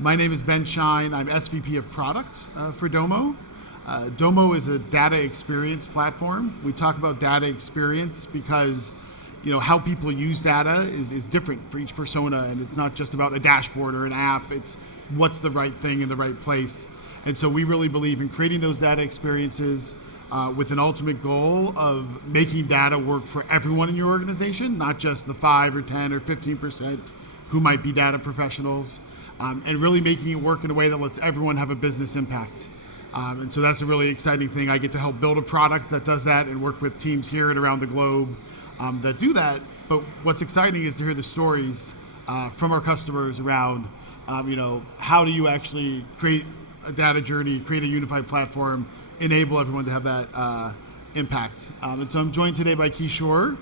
My name is Ben Shine. I'm SVP of Product for Domo. Domo is a data experience platform. We talk about data experience because how people use data is different for each persona, and it's not just about a dashboard or an app. It's what's the right thing in the right place. And so we really believe in creating those data experiences with an ultimate goal of making data work for everyone in your organization, not just the 5 or 10 or 15% who might be data professionals, and really making it work in a way that lets everyone have a business impact. And so that's a really exciting thing. I get to help build a product that does that and work with teams here and around the globe that do that. But what's exciting is to hear the stories from our customers around, how do you actually create a data journey, create a unified platform, enable everyone to have that impact. And so I'm joined today by Kishor,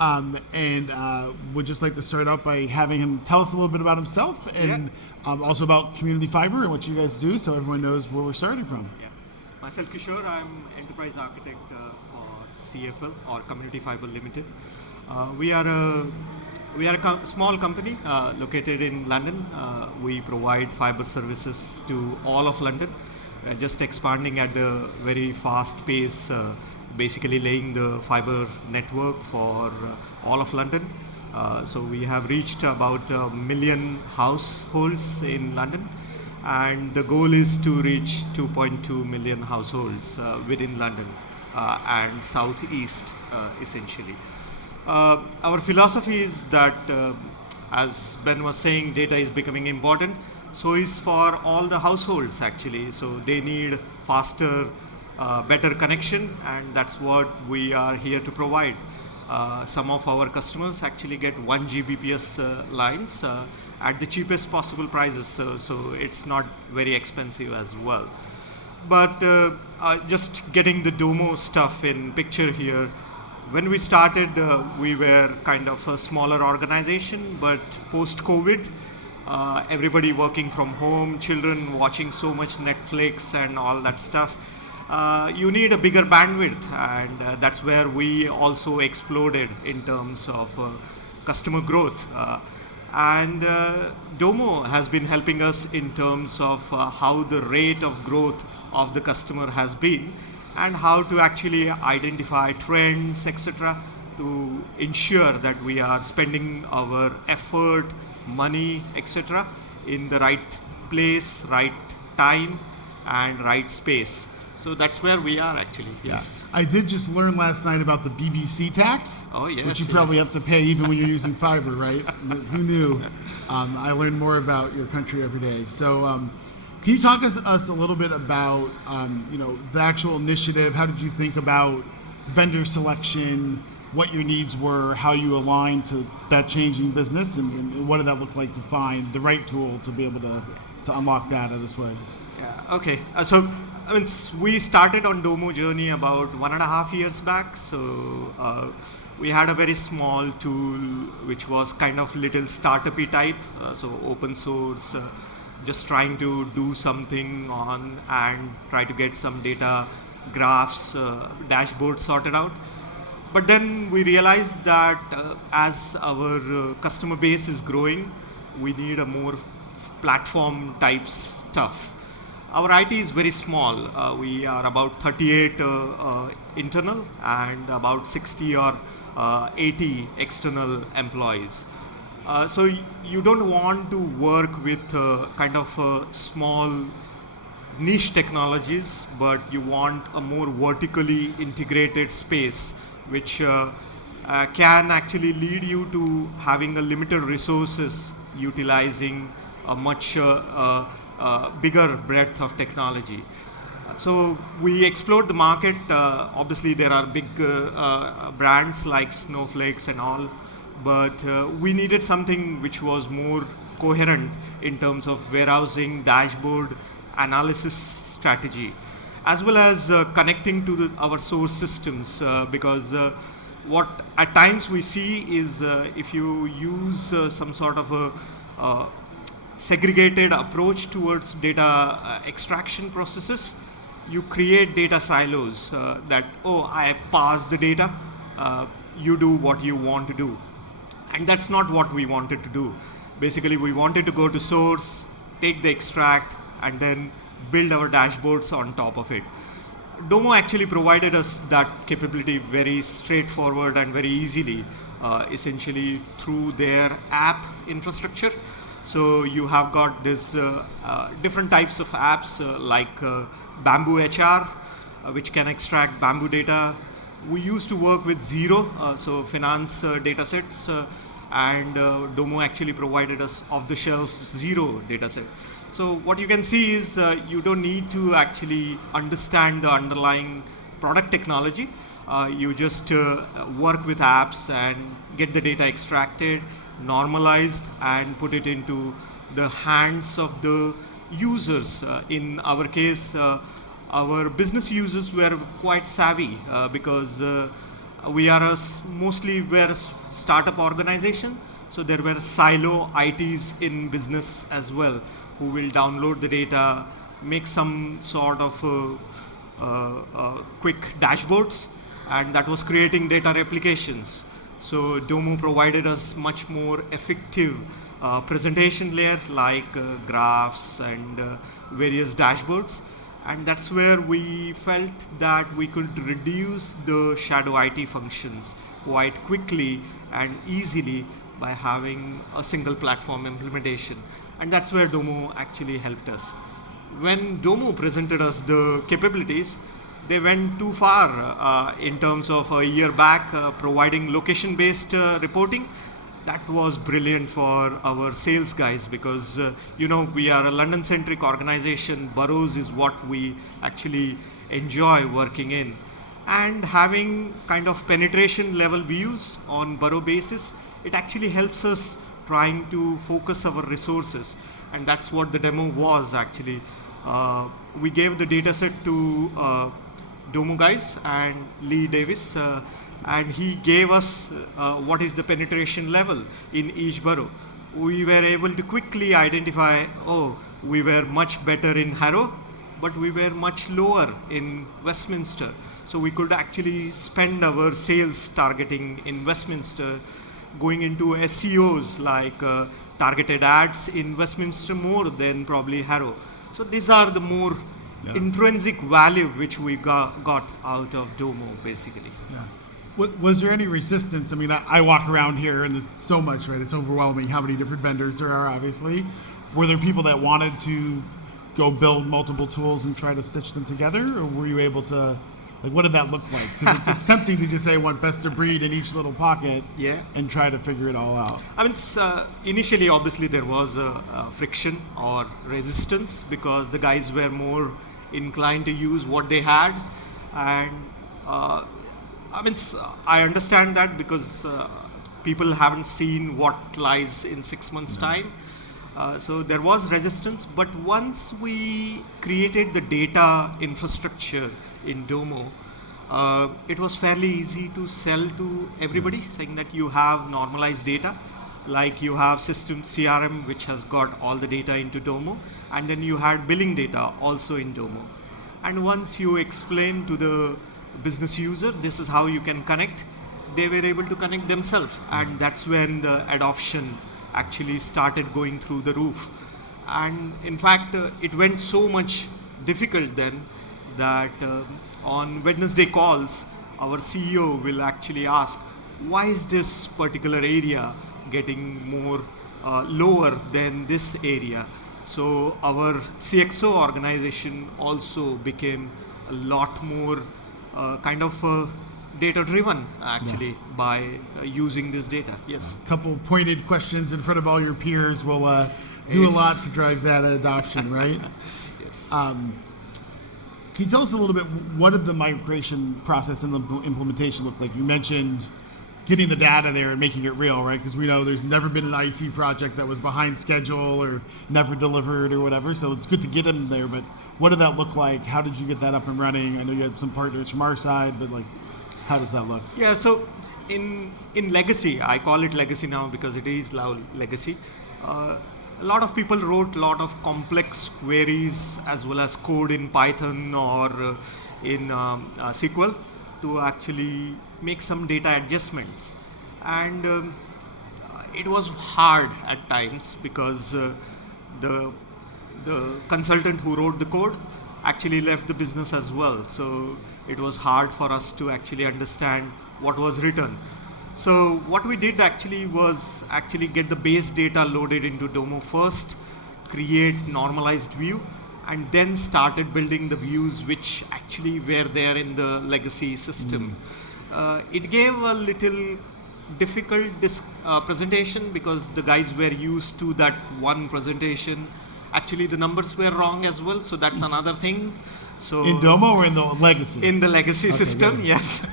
and would just like to start out by having him tell us a little bit about himself and also about Community Fibre and what you guys do, so everyone knows where we're starting from. Yeah. Myself, Kishor, I'm enterprise architect for CFL or Community Fibre Limited. We are a small company located in London. We provide fiber services to all of London. We're just expanding at a very fast pace, basically laying the fiber network for all of London. So we have reached about 1 million households in London, and the goal is to reach 2.2 million households within London and southeast, essentially. Our philosophy is that, as Ben was saying, data is becoming important. So is for all the households, actually. So they need faster, better connection, and that's what we are here to provide. Some of our customers actually get 1 Gbps lines at the cheapest possible prices, so it's not very expensive as well. But just getting the Domo stuff in picture here, when we started, we were kind of a smaller organization, but post-COVID, everybody working from home, children watching so much Netflix and all that stuff, you need a bigger bandwidth, and that's where we also exploded in terms of customer growth. And Domo has been helping us in terms of how the rate of growth of the customer has been, and how to actually identify trends, etc., to ensure that we are spending our effort, money, etc., in the right place, right time, and right space. So that's where we are, actually. Yes. Yeah. I did just learn last night about the BBC tax, oh, yes, which you probably have to pay even when you're using fiber, right? Who knew? I learn more about your country every day. So can you talk us a little bit about the actual initiative? How did you think about vendor selection, what your needs were, how you aligned to that changing business, and what did that look like to find the right tool to be able to unlock data this way? Yeah, okay. So we started on Domo journey about 1.5 years back. So we had a very small tool which was kind of little startup-y type, so open source, just trying to do something on and try to get some data graphs, dashboards sorted out. But then we realized that as our customer base is growing, we need a more platform type stuff. Our IT is very small. We are about 38 internal and about 60 or 80 external employees. So you don't want to work with kind of small niche technologies, but you want a more vertically integrated space, which can actually lead you to having a limited resources, utilizing a much bigger breadth of technology. So we explored the market. Obviously, there are big brands like Snowflakes and all, but we needed something which was more coherent in terms of warehousing, dashboard, analysis strategy, as well as connecting to our source systems, because what at times we see is if you use some sort of a segregated approach towards data extraction processes, you create data silos that, I parsed the data, you do what you want to do. And that's not what we wanted to do. Basically, we wanted to go to source, take the extract, and then build our dashboards on top of it. Domo actually provided us that capability very straightforward and very easily, essentially through their app infrastructure. So you have got this different types of apps like Bamboo HR, which can extract Bamboo data. We used to work with Zero, so finance data sets, and Domo actually provided us off-the-shelf Zero data set. So what you can see is you don't need to actually understand the underlying product technology. You just work with apps and get the data extracted, normalized, and put it into the hands of the users. In our case, our business users were quite savvy because we are mostly a startup organization. So there were silo ITs in business as well, who will download the data, make some sort of quick dashboards, and that was creating data replications. So Domo provided us much more effective presentation layer like graphs and various dashboards. And that's where we felt that we could reduce the shadow IT functions quite quickly and easily by having a single platform implementation. And that's where Domo actually helped us. When Domo presented us the capabilities, they went too far in terms of a year back providing location-based reporting. That was brilliant for our sales guys because, we are a London-centric organization. Boroughs is what we actually enjoy working in. And having kind of penetration level views on borough basis, it actually helps us trying to focus our resources. And that's what the demo was actually. We gave the data set to Domo guys and Lee Davis, and he gave us what is the penetration level in each borough. We were able to quickly identify, we were much better in Harrow, but we were much lower in Westminster. So we could actually spend our sales targeting in Westminster, going into SEOs like targeted ads in Westminster more than probably Harrow. So these are the more intrinsic value which we got out of Domo, basically. Yeah. Was there any resistance? I mean, I walk around here and there's so much, right? It's overwhelming how many different vendors there are, obviously. Were there people that wanted to go build multiple tools and try to stitch them together? Or were you able to, what did that look like? Because it's tempting to just say I want best of breed in each little pocket and try to figure it all out. I mean, initially, obviously, there was a friction or resistance because the guys were more inclined to use what they had. And I understand that because people haven't seen what lies in 6 months' time. So there was resistance, but once we created the data infrastructure in Domo, it was fairly easy to sell to everybody, saying that you have normalized data, like you have system CRM, which has got all the data into Domo, and then you had billing data also in Domo. And once you explain to the business user, this is how you can connect, they were able to connect themselves. And that's when the adoption actually started going through the roof. And in fact, it went so much difficult then that on Wednesday calls, our CEO will actually ask, why is this particular area getting more lower than this area? So our CXO organization also became a lot more data driven actually by using this data. Yes. A couple pointed questions in front of all your peers will do a lot to drive that adoption, right? Yes. Can you tell us a little bit, what did the migration process and the implementation look like? You mentioned getting the data there and making it real, right? Because we know there's never been an IT project that was behind schedule or never delivered or whatever. So it's good to get them there, but what did that look like? How did you get that up and running? I know you had some partners from our side, but how does that look? Yeah, so in legacy, I call it legacy now because it is legacy. A lot of people wrote a lot of complex queries as well as code in Python or in SQL to actually make some data adjustments. And it was hard at times because the the consultant who wrote the code actually left the business as well. So it was hard for us to actually understand what was written. So what we did actually was actually get the base data loaded into Domo first, create normalized view, and then started building the views which actually were there in the legacy system. It gave a little difficult presentation because the guys were used to that one presentation. Actually, the numbers were wrong as well, so that's another thing. So in Domo or in the legacy? In the legacy system, yes.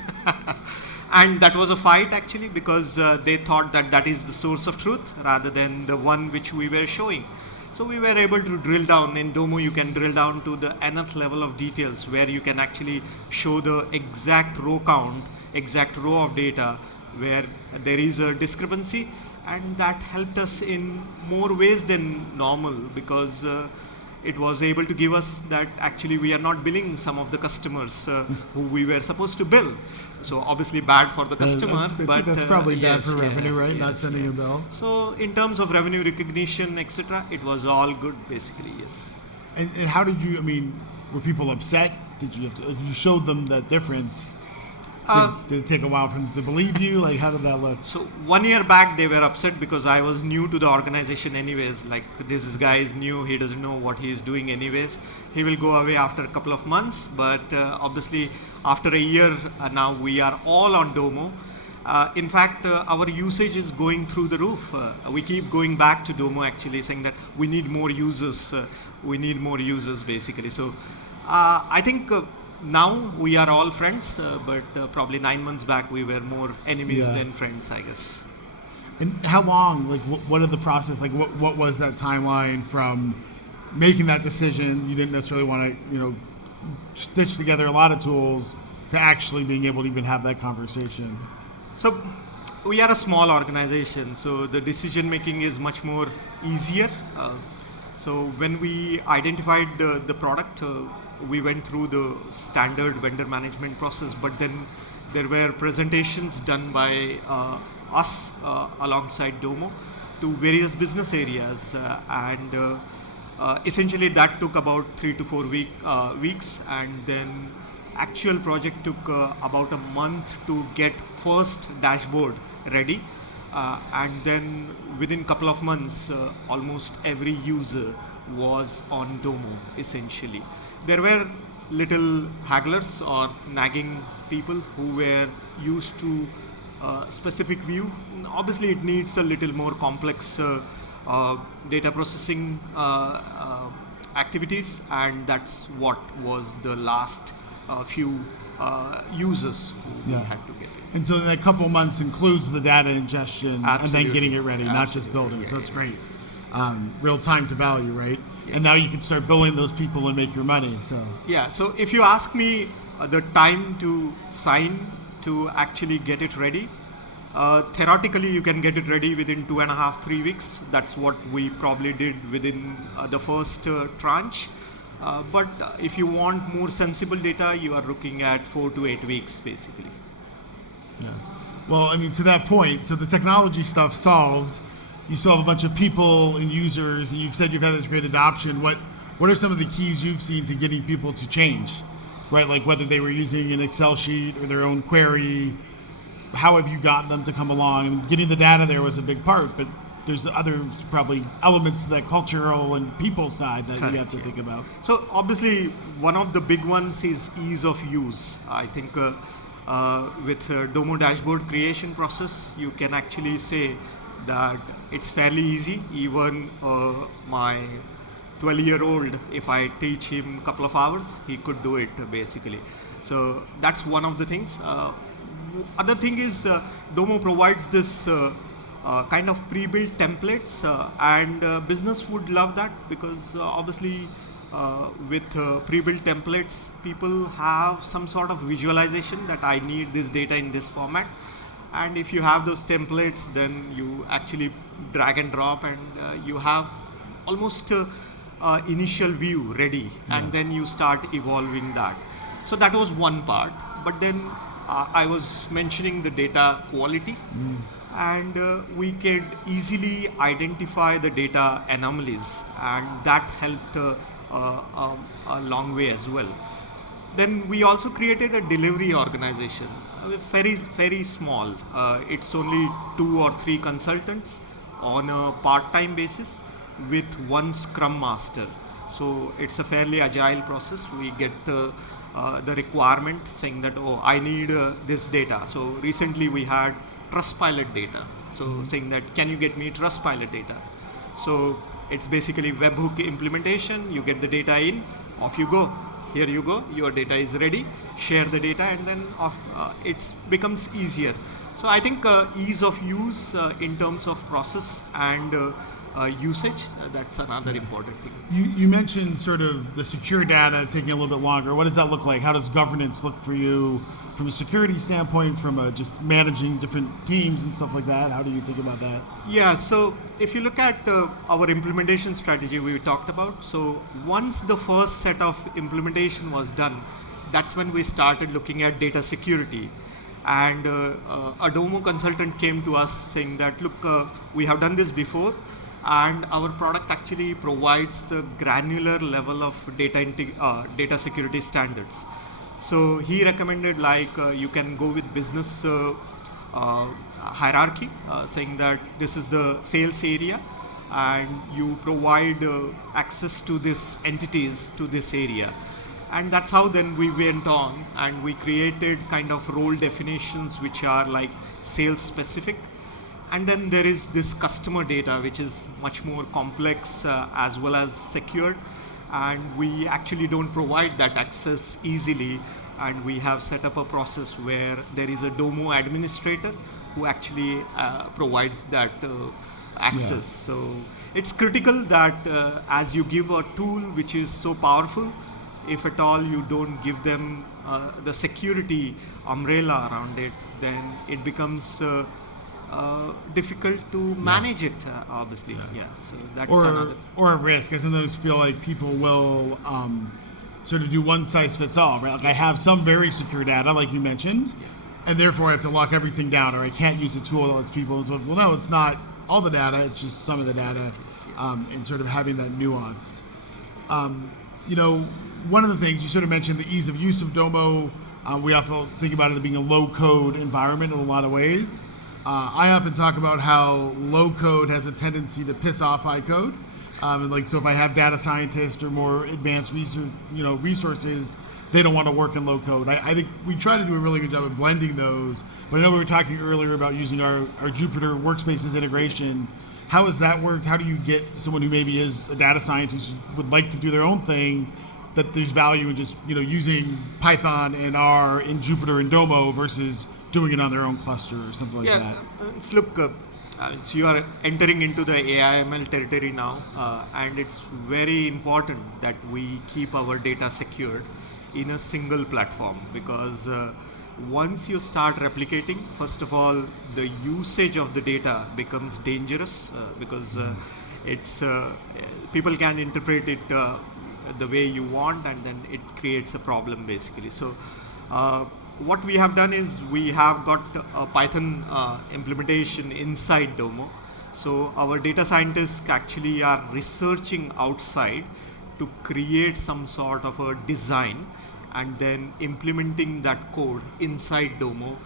And that was a fight actually because they thought that that is the source of truth rather than the one which we were showing. So we were able to drill down. In Domo, you can drill down to the nth level of details where you can actually show the exact row count, exact row of data where there is a discrepancy, and that helped us in more ways than normal because it was able to give us that actually we are not billing some of the customers who we were supposed to bill. So obviously bad for the customer, but that's probably bad for revenue, right? Yes, not sending a bill. So in terms of revenue recognition, etc., it was all good basically, yes. And how did you, I mean, were people upset? Did you showed them that difference? Did it take a while for them to believe you? Like, how did that look? So 1 year back, they were upset because I was new to the organization anyways. Like, this guy is new, he doesn't know what he is doing anyways. He will go away after a couple of months. But obviously, after a year, now we are all on Domo. In fact, our usage is going through the roof. We keep going back to Domo actually, saying that we need more users. We need more users, basically. So I think now we are all friends, but probably 9 months back we were more enemies than friends, I guess. And how long, like what are the process, like what was that timeline from making that decision, you didn't necessarily want to, stitch together a lot of tools, to actually being able to even have that conversation? So we are a small organization, so the decision making is much more easier. So when we identified the product, we went through the standard vendor management process, but then there were presentations done by us alongside Domo to various business areas, and essentially that took about 3 to 4 weeks, and then actual project took about a month to get first dashboard ready, and then within couple of months almost every user was on Domo essentially. There were little hagglers or nagging people who were used to specific view. Obviously it needs a little more complex data processing activities, and that's what was the last few users who we had to get in. And so that couple months includes the data ingestion and then getting it ready, not just building it. So it's great. Real time to value, right? Yes. And now you can start billing those people and make your money. So yeah. So if you ask me the time to sign to actually get it ready, theoretically you can get it ready within 2.5, 3 weeks. That's what we probably did within the first tranche. But if you want more sensible data, you are looking at 4 to 8 weeks basically. Yeah. Well, I mean, to that point, so the technology stuff solved. You still have a bunch of people and users, and you've said you've had this great adoption. What are some of the keys you've seen to getting people to change, right? Like whether they were using an Excel sheet or their own query, how have you gotten them to come along? And getting the data there was a big part, but there's other probably elements to that cultural and people side that you have to think about. So obviously one of the big ones is ease of use. I think with Domo dashboard creation process, you can actually say that it's fairly easy. Even my 12-year-old, if I teach him a couple of hours, he could do it basically. So that's one of the things. Other thing is Domo provides this kind of pre-built templates, and business would love that because obviously with pre-built templates, people have some sort of visualization that I need this data in this format. And if you have those templates, then you actually drag and drop, and you have almost initial view ready, and then you start evolving that. So that was one part. But then I was mentioning the data quality. and we could easily identify the data anomalies, and that helped a long way as well. Then we also created a delivery organization, very small. It's only 2 or 3 consultants on a part-time basis with one Scrum Master. So it's a fairly agile process. We get the requirement saying that, oh, I need this data. So recently we had Trustpilot data. So saying that, can you get me Trustpilot data? So it's basically webhook implementation. You get the data in, off you go. Here you go, your data is ready, share the data, and then it becomes easier. So I think ease of use in terms of process and usage, that's another important thing. You mentioned sort of the secure data taking a little bit longer. What does that look like? How does governance look for you from a security standpoint, from just managing different teams and stuff like that? How do you think about that? Yeah, so if you look at our implementation strategy we talked about, so once the first set of implementation was done, that's when we started looking at data security. And a Domo consultant came to us saying that, look, we have done this before, and our product actually provides a granular level of data security standards. So he recommended you can go with business hierarchy, saying that this is the sales area and you provide access to these entities to this area. And that's how then we went on and we created kind of role definitions which are like sales specific. And then there is this customer data which is much more complex as well as secured. And we actually don't provide that access easily, and we have set up a process where there is a Domo administrator who actually provides that access. Yeah. So it's critical that as you give a tool which is so powerful, if at all you don't give them the security umbrella around it, then it becomes difficult to manage it, obviously. Yeah. So that's another. Or a risk. I sometimes feel like people will sort of do one size fits all, right? Like I have some very secure data, like you mentioned, and therefore I have to lock everything down, or I can't use a tool that lets people. Well, no, it's not all the data; it's just some of the data, and sort of having that nuance. One of the things you sort of mentioned, the ease of use of Domo. We often think about it as being a low-code environment in a lot of ways. I often talk about how low-code has a tendency to piss off high code. So if I have data scientists or more advanced resources, they don't want to work in low-code. I think we try to do a really good job of blending those. But I know we were talking earlier about using our Jupyter Workspaces integration. How has that worked? How do you get someone who maybe is a data scientist who would like to do their own thing, that there's value in just using Python and R in Jupyter and Domo versus doing it on their own cluster or something like that? So you are entering into the AI/ML territory now, and it's very important that we keep our data secured in a single platform, because once you start replicating, first of all, the usage of the data becomes dangerous because it's people can interpret it the way you want, and then it creates a problem basically. So what we have done is we have got a Python implementation inside Domo. So our data scientists actually are researching outside to create some sort of a design and then implementing that code inside Domo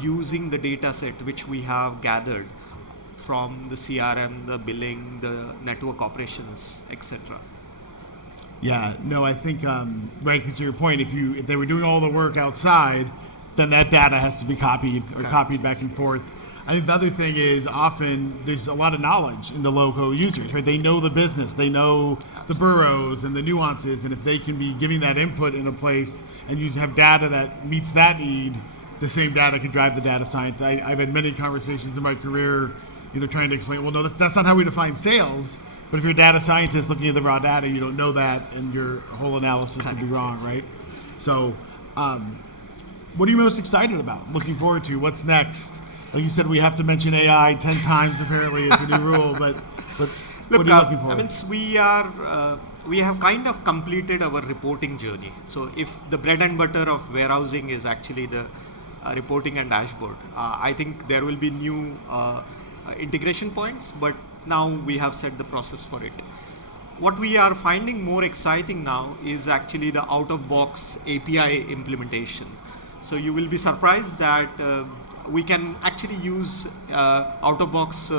using the data set which we have gathered from the CRM, the billing, the network operations, etc. Yeah, no, I think, right, because to your point, if they were doing all the work outside, then that data has to be copied back and forth. I think the other thing is often there's a lot of knowledge in the low-code users, right? They know the business, they know the boroughs and the nuances, and if they can be giving that input in a place and have data that meets that need, the same data can drive the data science. I've had many conversations in my career, trying to explain, well, no, that's not how we define sales. But if you're a data scientist looking at the raw data, you don't know that, and your whole analysis could be wrong, right? So, what are you most excited about? Looking forward to? What's next? Like you said, we have to mention AI 10 times. Apparently, it's a new rule. But look, what are you looking for? We have kind of completed our reporting journey. So, if the bread and butter of warehousing is actually the reporting and dashboard. I think there will be new integration points, but now we have set the process for it. What we are finding more exciting now is actually the out-of-box API implementation. So you will be surprised that we can actually use out-of-box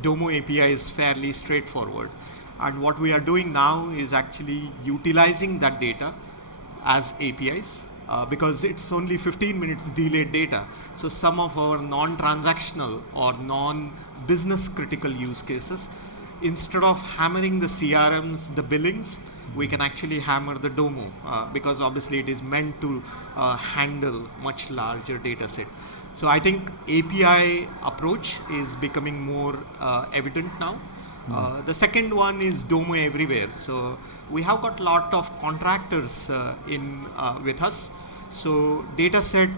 Domo APIs fairly straightforward. And what we are doing now is actually utilizing that data as APIs because it's only 15 minutes delayed data. So some of our non-transactional or non-business critical use cases, instead of hammering the CRMs, the billings, we can actually hammer the Domo because obviously it is meant to handle much larger data set. So I think API approach is becoming more evident now. The second one is Domo everywhere. So we have got a lot of contractors with us. So data set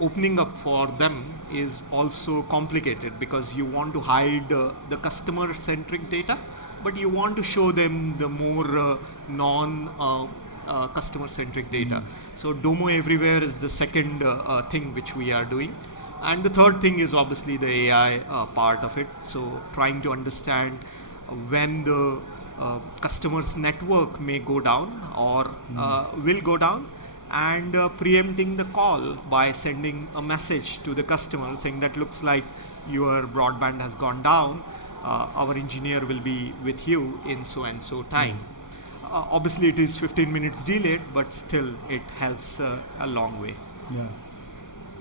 opening up for them is also complicated because you want to hide the customer-centric data, but you want to show them the more non-customer-centric data. So Domo everywhere is the second thing which we are doing. And the third thing is obviously the AI part of it. So trying to understand when the customer's network may go down or will go down, and preempting the call by sending a message to the customer saying that looks like your broadband has gone down. Our engineer will be with you in so and so time. Obviously it is 15 minutes delayed, but still it helps a long way. Yeah.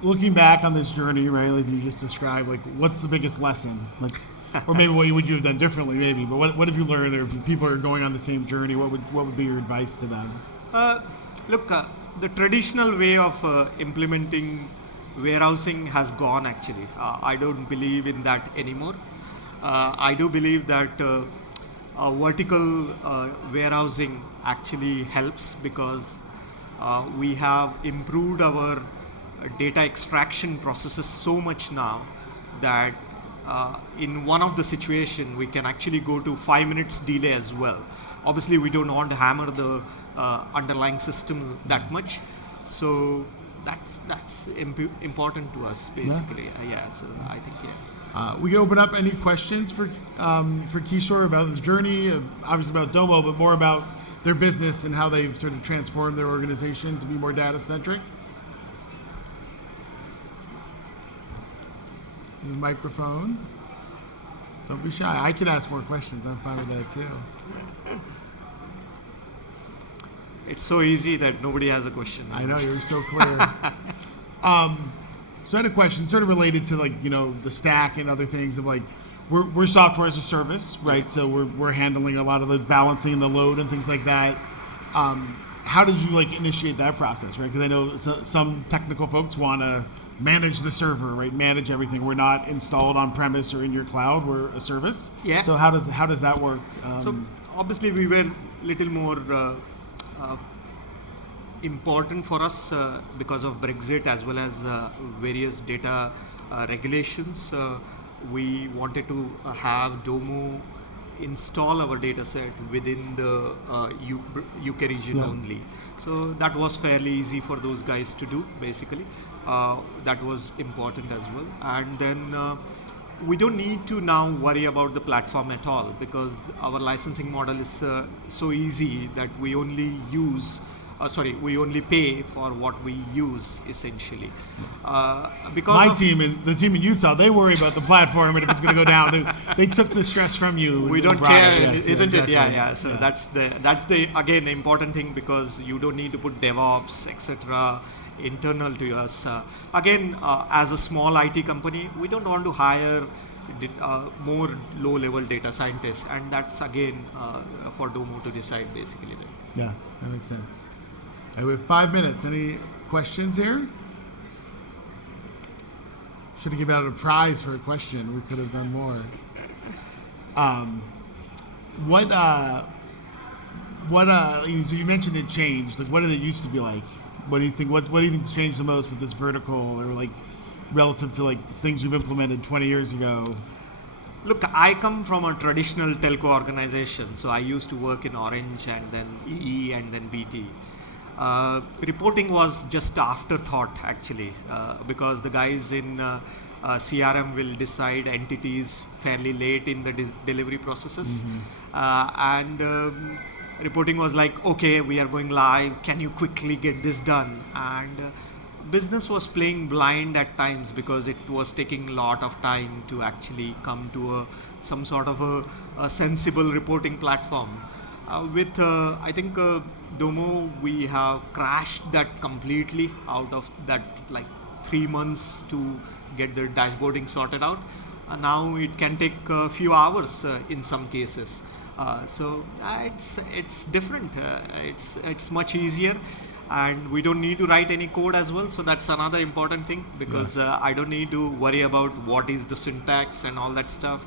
Looking back on this journey, right, like you just described, like what's the biggest lesson? Like, or maybe what would you have done differently, maybe, but what have you learned, or if people are going on the same journey, what would be your advice to them? Look, the traditional way of implementing warehousing has gone actually. I don't believe in that anymore. I do believe that vertical warehousing actually helps because we have improved our data extraction processes so much now that in one of the situation we can actually go to 5 minutes delay as well. Obviously we don't want to hammer the underlying system that much, so that's important to us basically. So I think we can open up any questions for Kishor about his journey, obviously about Domo, but more about their business and how they've sort of transformed their organization to be more data centric. Your microphone. Don't be shy. I can ask more questions. I'm fine with that too. It's so easy that nobody has a question. I know, you're so clear. So I had a question sort of related to like, you know, the stack and other things of like, we're software as a service, right? So we're handling a lot of the balancing the load and things like that. How did you like initiate that process, right? Because I know some technical folks want to manage the server, right? Manage everything. We're not installed on premise or in your cloud. We're a service. Yeah. So how does that work? So obviously we were little more important for us because of Brexit as well as various data regulations. We wanted to have Domo install our data set within the UK region only. So that was fairly easy for those guys to do basically. That was important as well. And then we don't need to now worry about the platform at all because our licensing model is so easy that we only we only pay for what we use essentially. Because my team and the team in Utah, they worry about the platform and if it's going to go down. They took the stress from you. We don't care, isn't it? Exactly. Yeah. So that's the again important thing because you don't need to put DevOps, etc. internal to us. Again, as a small IT company, we don't want to hire more low-level data scientists, and that's again for Domo to decide basically. Yeah, that makes sense. Right, we have 5 minutes. Any questions here? Should have given out a prize for a question. We could have done more. So you mentioned it changed. Like, what did it used to be like? What do you think? What do you think's changed the most with this vertical, or like relative to like things you've implemented 20 years ago? Look, I come from a traditional telco organization, so I used to work in Orange and then EE and then BT. Reporting was just afterthought actually, because the guys in CRM will decide entities fairly late in the delivery processes, and reporting was like, okay, we are going live, can you quickly get this done? And business was playing blind at times because it was taking a lot of time to actually come to some sort of a sensible reporting platform. With I think Domo, we have crashed that completely out of that, like 3 months to get the dashboarding sorted out. Now it can take a few hours in some cases. So it's different. It's much easier, and we don't need to write any code as well. So that's another important thing, because I don't need to worry about what is the syntax and all that stuff.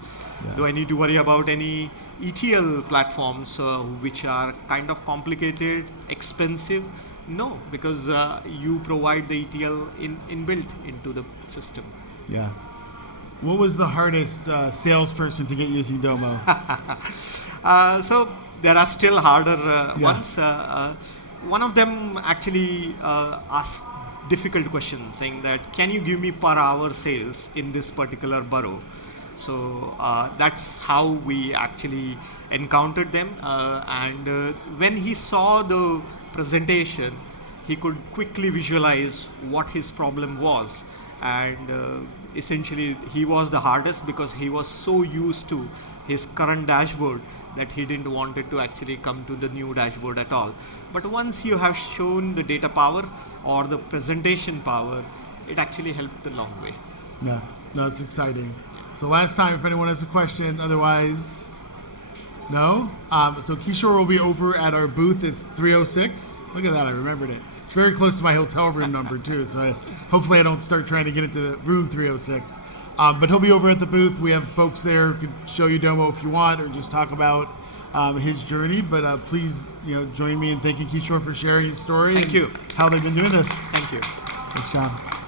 Do I need to worry about any ETL platforms which are kind of complicated, expensive? No, because you provide the ETL inbuilt into the system. Yeah. What was the hardest salesperson to get using Domo? So there are still harder ones. One of them actually asked difficult questions, saying that, can you give me per hour sales in this particular borough? So that's how we actually encountered them. And when he saw the presentation, he could quickly visualize what his problem was. And essentially, he was the hardest because he was so used to his current dashboard that he didn't want it to actually come to the new dashboard at all. But once you have shown the data power or the presentation power, it actually helped a long way. Yeah, no, it's exciting. So last time, if anyone has a question, otherwise, no? So Kishor will be over at our booth. It's 306. Look at that, I remembered it. It's very close to my hotel room number too, so hopefully I don't start trying to get into room 306. But he'll be over at the booth. We have folks there who could show you Domo if you want, or just talk about his journey. But please, join me in thanking Kishor for sharing his story. Thank you. How they've been doing this. Thank you. Thanks, John.